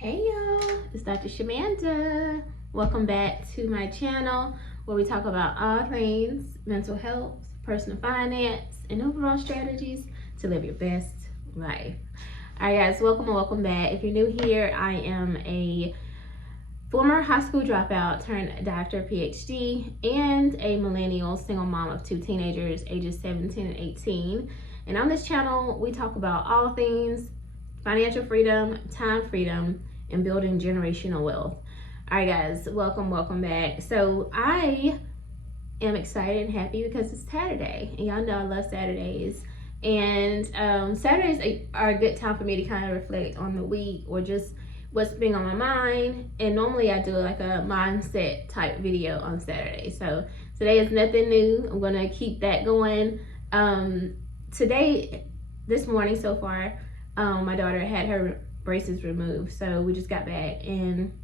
Hey y'all, it's Dr. Shamanda. Welcome back to my channel where we talk about all things mental health, personal finance, and overall strategies to live your best life. Alright guys, welcome back. If you're new here, I am a former high school dropout turned doctor, PhD, and a millennial single mom of two teenagers ages 17 and 18. And on this channel, we talk about all things financial freedom, time freedom, and building generational wealth. All right, guys, welcome back. So I am excited and happy because it's Saturday, and y'all know I love Saturdays. And Saturdays are a good time for me to kind of reflect on the week or just what's been on my mind. And normally I do like a mindset type video on Saturday. So today is nothing new. I'm gonna keep that going. This morning so far, my daughter had her braces removed, so we just got back, and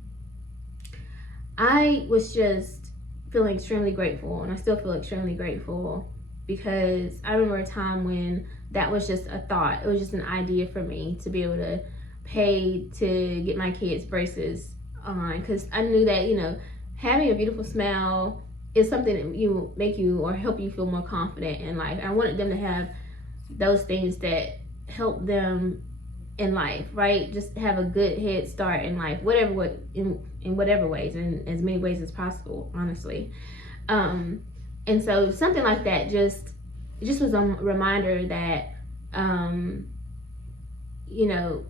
I was just feeling extremely grateful, and I still feel extremely grateful because I remember a time when that was just a thought. It was just an idea for me to be able to pay to get my kids braces on, because I knew that, you know, having a beautiful smile is something that you make you or help you feel more confident in life. I wanted them to have those things that help them in life, right? Just have a good head start in life, in whatever ways, in as many ways as possible, honestly. And so something like that just was a reminder that you know,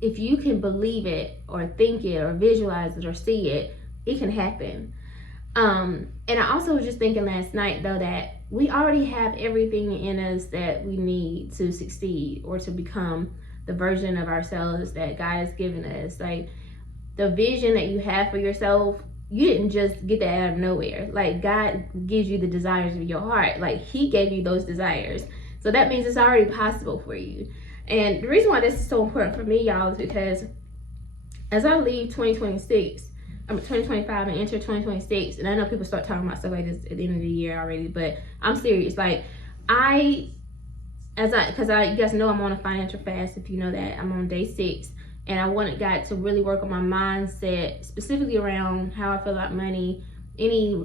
if you can believe it or think it or visualize it or see it, it can happen. And I also was just thinking last night though that we already have everything in us that we need to succeed or to become the version of ourselves that God has given us. Like the vision that you have for yourself, you didn't just get that out of nowhere. Like God gives you the desires of your heart. Like He gave you those desires. So that means it's already possible for you. And the reason why this is so important for me, y'all, is because as I leave 2025 and enter 2026, and I know people start talking about stuff like this at the end of the year already, but I'm serious. Like you guys know I'm on a financial fast. If you know that, I'm on day 6, and I wanted God to really work on my mindset, specifically around how I feel about money, any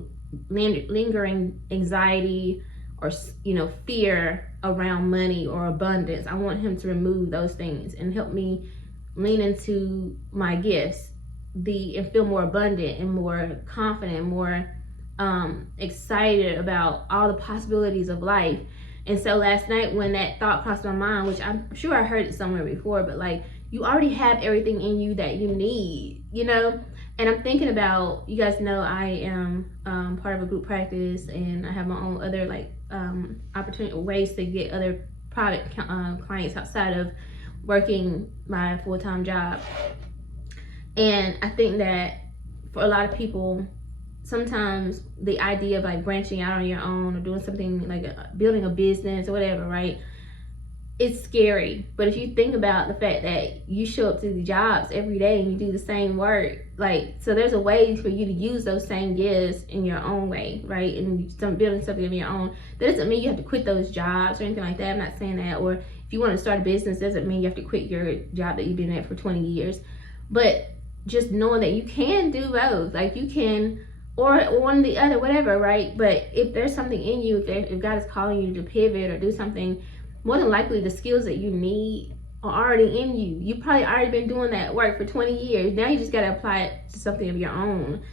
lingering anxiety or, you know, fear around money or abundance. I want Him to remove those things and help me lean into my gifts, and feel more abundant and more confident, more excited about all the possibilities of life. And so last night when that thought crossed my mind, which I'm sure I heard it somewhere before, but like, you already have everything in you that you need, you know? And I'm thinking about, you guys know I am part of a group practice, and I have my own other like opportunity ways to get other private clients outside of working my full-time job. And I think that for a lot of people, sometimes the idea of like branching out on your own or doing something like building a business or whatever, right? It's scary. But if you think about the fact that you show up to the jobs every day and you do the same work, like, so there's a way for you to use those same gifts in your own way, right? And building something of your own. That doesn't mean you have to quit those jobs or anything like that. I'm not saying that. Or if you want to start a business, doesn't mean you have to quit your job that you've been at for 20 years. But just knowing that you can do both, like you can, or one or the other, whatever, right? But if there's something in you, if God is calling you to pivot or do something, more than likely the skills that you need are already in you. You've probably already been doing that work for 20 years. Now you just got to apply it to something of your own.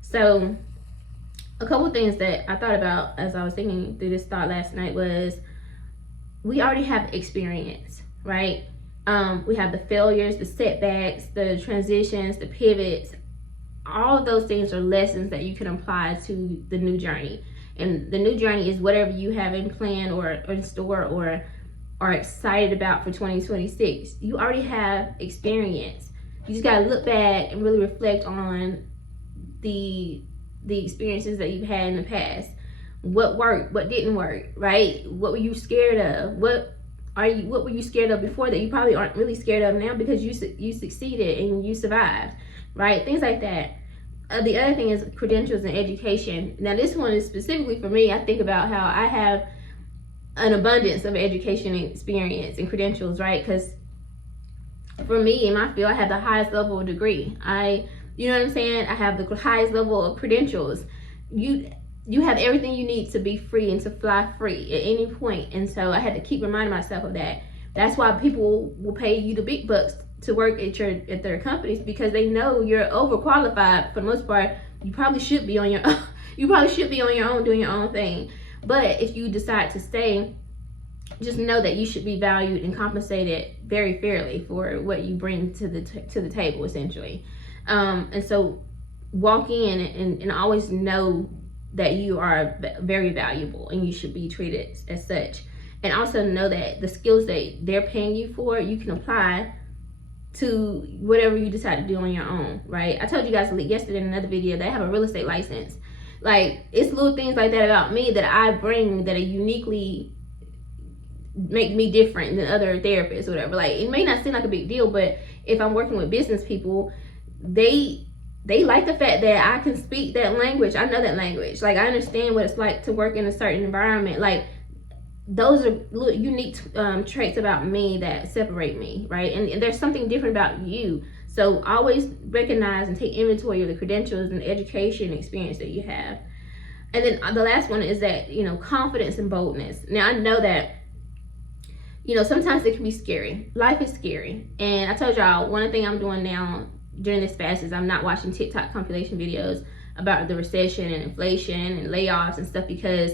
So a couple things that I thought about as I was thinking through this thought last night was, we already have experience, right? We have the failures, the setbacks, the transitions, the pivots. All of those things are lessons that you can apply to the new journey. And the new journey is whatever you have in plan or in store or are excited about for 2026. You already have experience. You just got to look back and really reflect on the experiences that you've had in the past. What worked, what didn't work, right? What were you scared of? What were you scared of before that you probably aren't really scared of now because you succeeded and you survived, right? Things like that. The other thing is credentials and education. Now this one is specifically for me. I think about how I have an abundance of education and experience and credentials, right? Because for me in my field, I have the highest level of degree. You know what I'm saying? I have the highest level of credentials. You have everything you need to be free and to fly free at any point. And so I had to keep reminding myself of that. That's why people will pay you the big bucks to work at their companies, because they know you're overqualified for the most part. You probably should be on your own. You probably should be on your own doing your own thing. But if you decide to stay, just know that you should be valued and compensated very fairly for what you bring to the table, essentially. And so walk in and always know that you are very valuable and you should be treated as such. And also know that the skills that they're paying you for, you can apply to whatever you decide to do on your own, right? I told you guys yesterday in another video that I have a real estate license. Like, it's little things like that about me that I bring that are uniquely make me different than other therapists or whatever. Like, it may not seem like a big deal, but if I'm working with business people, they like the fact that I can speak that language. I know that language. Like, I understand what it's like to work in a certain environment. Like, those are little unique traits about me that separate me, right? And there's something different about you. So always recognize and take inventory of the credentials and education and experience that you have. And then the last one is that, confidence and boldness. Now, I know that, sometimes it can be scary. Life is scary. And I told y'all, one thing I'm doing now during this fast is I'm not watching TikTok compilation videos about the recession and inflation and layoffs and stuff, because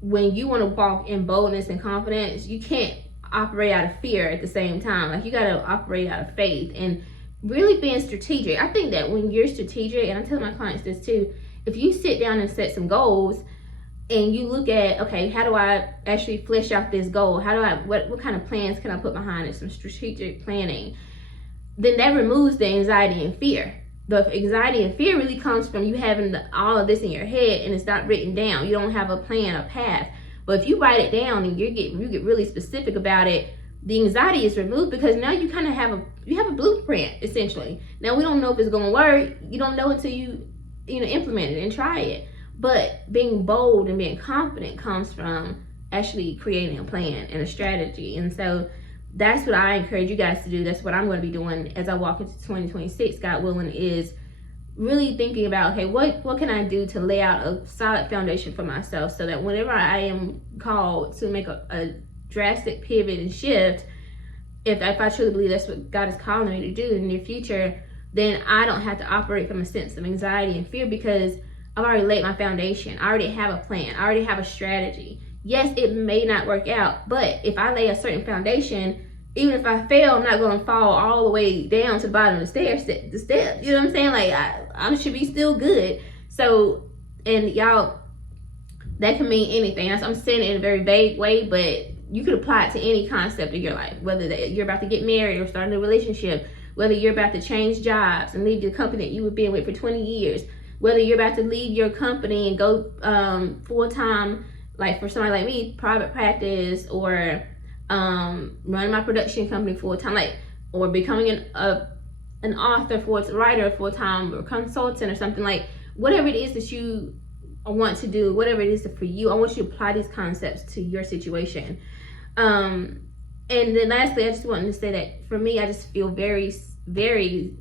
when you want to walk in boldness and confidence, you can't operate out of fear at the same time. Like, you got to operate out of faith and really being strategic. I think that when you're strategic, and I tell my clients this too, if you sit down and set some goals and you look at, okay, how do I actually flesh out this goal? What kind of plans can I put behind it? Some strategic planning. Then that removes the anxiety and fear. The anxiety and fear really comes from you having all of this in your head and it's not written down. You don't have a plan, a path. But if you write it down and you get really specific about it, the anxiety is removed, because now you kind of have a blueprint, essentially. Now, we don't know if it's going to work. You don't know until you implement it and try it. But being bold and being confident comes from actually creating a plan and a strategy. And so that's what I encourage you guys to do. That's what I'm going to be doing as I walk into 2026, God willing, is really thinking about, okay, what can I do to lay out a solid foundation for myself, so that whenever I am called to make a drastic pivot and shift, if I truly believe that's what God is calling me to do in the near future, then I don't have to operate from a sense of anxiety and fear, because I've already laid my foundation. I already have a plan. I already have a strategy. Yes, it may not work out, but if I lay a certain foundation, even if I fail, I'm not going to fall all the way down to the bottom of the steps. You know what I'm saying? Like, I should be still good. So, and y'all, that can mean anything. I'm saying it in a very vague way, but you could apply it to any concept of your life, whether you're about to get married or start a new relationship, whether you're about to change jobs and leave the company that you were been with for 20 years, whether you're about to leave your company and go full-time, like for somebody like me, private practice, or running my production company full-time, like, or becoming an author, writer full-time, or consultant or something. Like, whatever it is that you want to do, whatever it is for you, I want you to apply these concepts to your situation. And then lastly, I just wanted to say that for me, I just feel very, very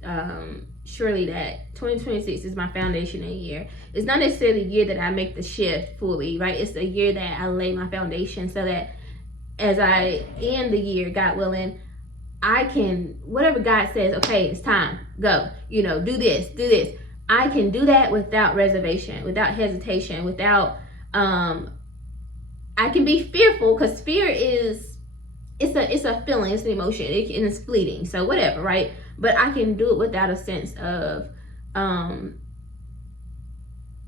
surely that 2026 is my foundational year. It's not necessarily a year that I make the shift fully, right? It's a year that I lay my foundation, so that as I end the year, God willing, I can, whatever God says, okay, it's time, go, do this. I can do that without reservation, without hesitation, without, I can be fearful, because fear is, it's a feeling, it's an emotion, and it's fleeting, so whatever, right? But I can do it without a sense of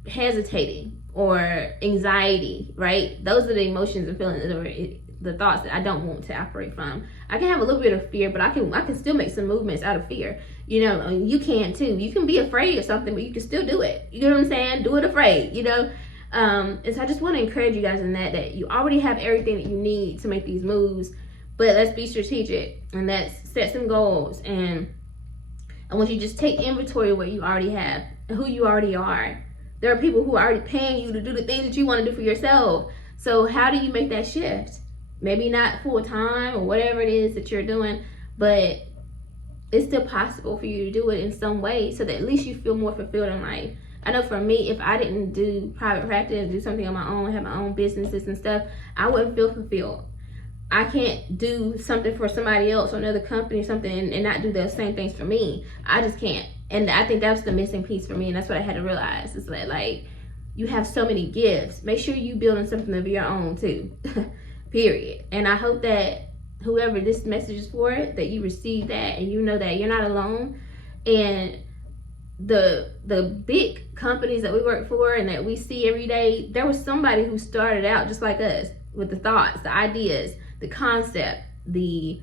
hesitating or anxiety, right? Those are the emotions and feelings, or the thoughts that I don't want to operate from. I can have a little bit of fear, but I can still make some movements out of fear. You can too. You can be afraid of something, but you can still do it. You know what I'm saying? Do it afraid, And so I just want to encourage you guys in that you already have everything that you need to make these moves, but let's be strategic and let's set some goals. And I want you to just take inventory of what you already have and who you already are. There are people who are already paying you to do the things that you want to do for yourself. So how do you make that shift? Maybe not full time or whatever it is that you're doing, but it's still possible for you to do it in some way, so that at least you feel more fulfilled in life. I know for me, if I didn't do private practice, do something on my own, have my own businesses and stuff, I wouldn't feel fulfilled. I can't do something for somebody else or another company or something and not do the same things for me. I just can't. And I think that's the missing piece for me, and that's what I had to realize. Is that, like, you have so many gifts. Make sure you building something of your own too. Period. And I hope that whoever this message is for, that you receive that and you know that you're not alone. And the big companies that we work for and that we see every day, there was somebody who started out just like us with the thoughts, the ideas, the concept, the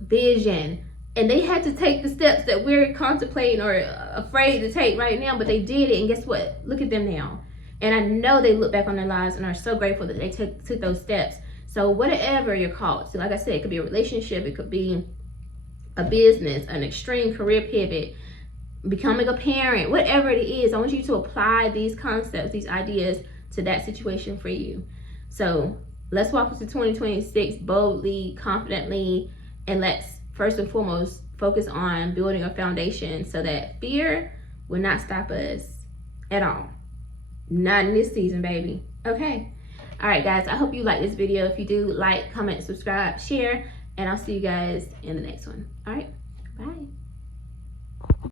vision, and they had to take the steps that we're contemplating or afraid to take right now, but they did it, and guess what? Look at them now. And I know they look back on their lives and are so grateful that they took those steps. So whatever you're called to, like I said, it could be a relationship, it could be a business, an extreme career pivot, becoming a parent, whatever it is, I want you to apply these concepts, these ideas to that situation for you. So let's walk into 2026 boldly, confidently, and let's first and foremost focus on building a foundation so that fear will not stop us at all. Not in this season, baby. Okay. All right, guys, I hope you like this video. If you do, like, comment, subscribe, share, and I'll see you guys in the next one. All right, bye.